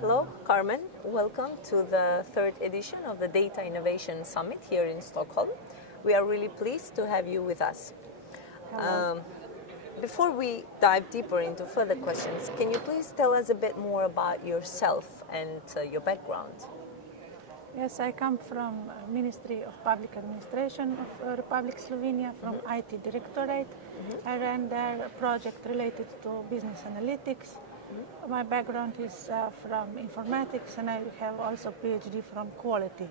Hello, Karmen. Welcome to the third edition of the Data Innovation Summit here in Stockholm. We are really pleased to have you with us. Before we dive deeper into further questions, can you please tell us a bit more about yourself and your background? Yes, I come from Ministry of Public Administration of Republic Slovenia, from IT Directorate. I ran there a project related to business analytics. My background is from informatics, and I have also PhD from quality.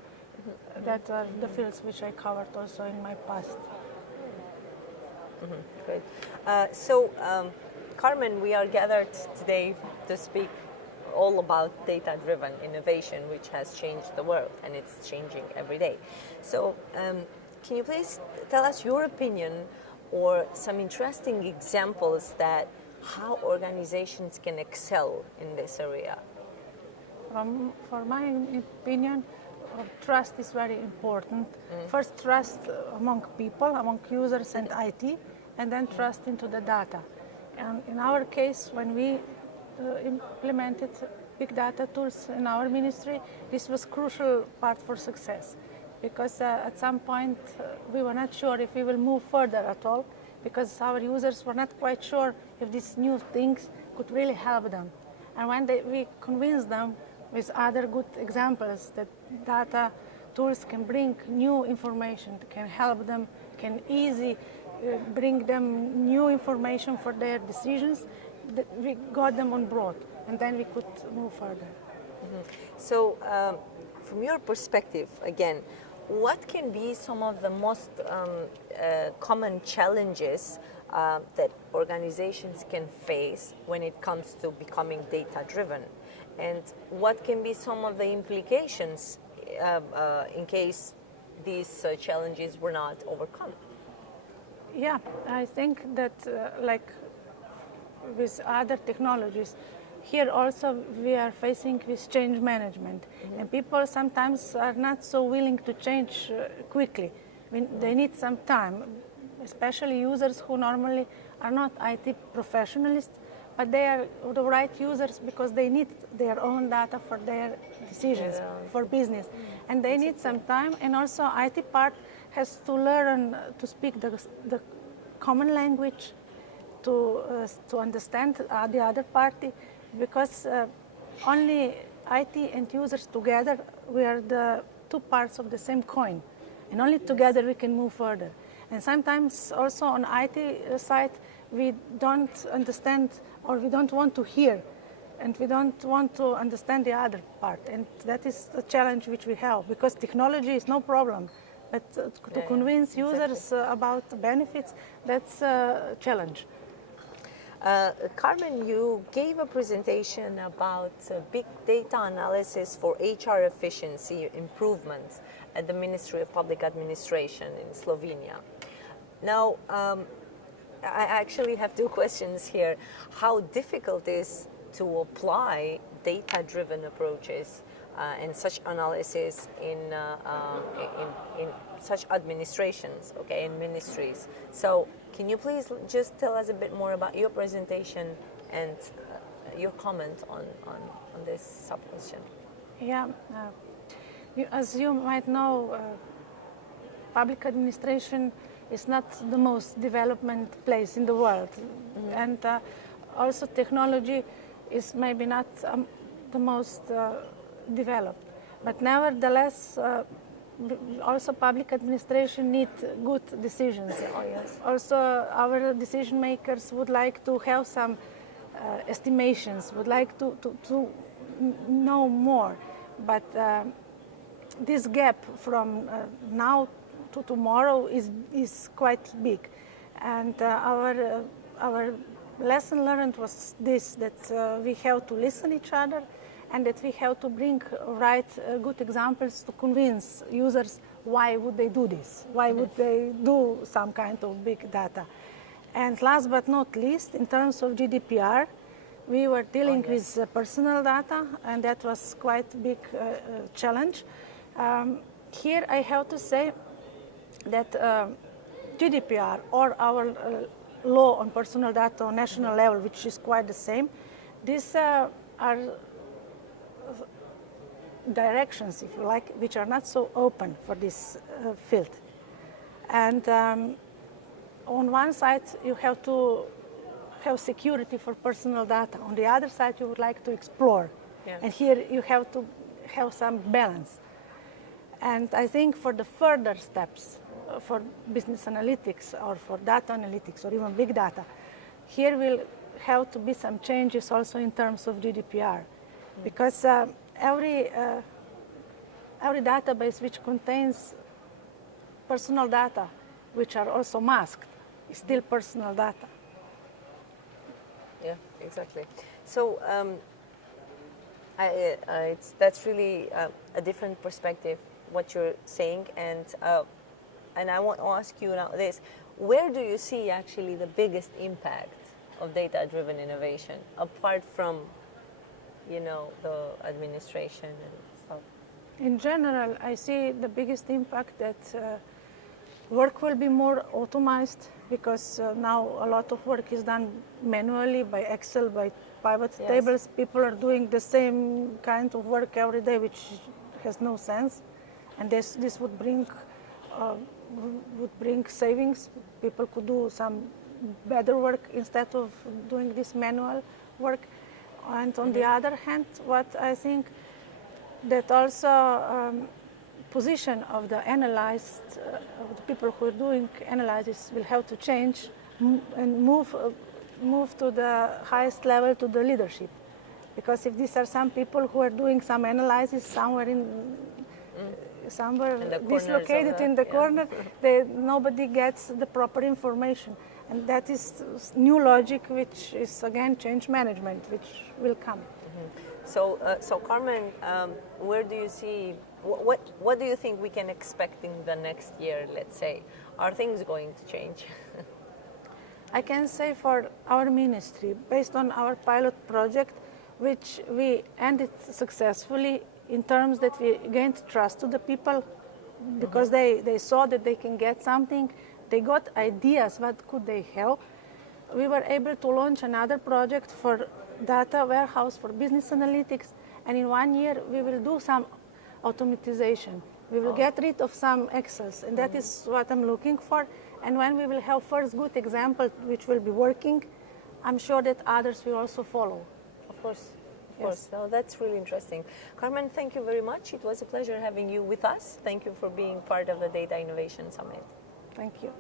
That are the fields which I covered also in my past. Great. Karmen, we are gathered today to speak all about data-driven innovation, which has changed the world, and it's changing every day. So, can you please tell us your opinion or some interesting examples that how organizations can excel in this area? For my opinion, trust is very important. First, trust among people, among users and IT, and then trust into the data. And in our case, when we implemented big data tools in our ministry, this was crucial part for success, because at some point we were not sure if we will move further at all, because our users were not quite sure if these new things could really help them. And when we convinced them with other good examples that data tools can bring new information, can help them, can easily bring them new information for their decisions, we got them on board, and then we could move further. So, from your perspective, again, what can be some of the most common challenges that organizations can face when it comes to becoming data-driven? And what can be some of the implications in case these challenges were not overcome? Yeah, I think that like with other technologies, here also we are facing with change management, and people sometimes are not so willing to change quickly. They need some time, especially users who normally are not IT professionals, but they are the right users because they need their own data for their decisions, for business, and they need some time. And also IT part has to learn to speak the common language, to understand the other party, because only IT and users together, we are the two parts of the same coin, and only together we can move further. And sometimes also on IT side, we don't understand, or we don't want to hear, and we don't want to understand the other part, and that is the challenge which we have, because technology is no problem, but to convince users about the benefits, that's a challenge. Karmen, you gave a presentation about big data analysis for HR efficiency improvements at the Ministry of Public Administration in Slovenia. Now, I actually have two questions here. How difficult is to apply data-driven approaches and such analysis in such administrations, okay, in ministries? So, can you please just tell us a bit more about your presentation and your comment on this sub-question? Yeah, as you might know, public administration is not the most development place in the world, and also technology is maybe not the most developed, but nevertheless, also public administration needs good decisions. Also, our decision makers would like to have some estimations, would like to know more, but this gap from now to tomorrow is quite big, and our lesson learned was this, that we have to listen each other, and that we have to bring good examples to convince users why would they do this, why would they do some kind of big data. And last but not least, in terms of GDPR, we were dealing with personal data, and that was quite a big challenge. Here I have to say that GDPR or our law on personal data on national level, which is quite the same, these are directions, if you like, which are not so open for this field. And on one side, you have to have security for personal data. On the other side, you would like to explore. Yeah. And here you have to have some balance. And I think for the further steps, for business analytics or for data analytics or even big data, here will have to be some changes also in terms of GDPR. Because every database which contains personal data, which are also masked, is still personal data. Yeah, exactly. So that's really a different perspective, what you're saying, and I want to ask you now this: where do you see actually the biggest impact of data-driven innovation, apart from, you know, the administration and stuff? In general, I see the biggest impact that work will be more automized, because now a lot of work is done manually by Excel, by pivot Yes. tables. People are doing the same kind of work every day, which has no sense. And this would bring savings. People could do some better work instead of doing this manual work. And on the other hand, what I think that also position of the analyzed, of the people who are doing analysis will have to change and move to the highest level, to the leadership. Because if these are some people who are doing some analysis somewhere somewhere dislocated in the corner, nobody gets the proper information. And that is new logic, which is again change management, which will come. So Karmen, where do you see, what do you think we can expect in the next year, let's say? Are things going to change? I can say for our ministry, based on our pilot project, which we ended successfully in terms that we gained trust to the people, because they saw that they can get something, they got ideas, what could they have. We were able to launch another project for data warehouse for business analytics, and in 1 year we will do some automatization. We will get rid of some Excels, and that is what I'm looking for. And when we will have first good example which will be working, I'm sure that others will also follow. Of course. Of Yes. course. No, that's really interesting. Karmen, thank you very much. It was a pleasure having you with us. Thank you for being part of the Data Innovation Summit. Thank you.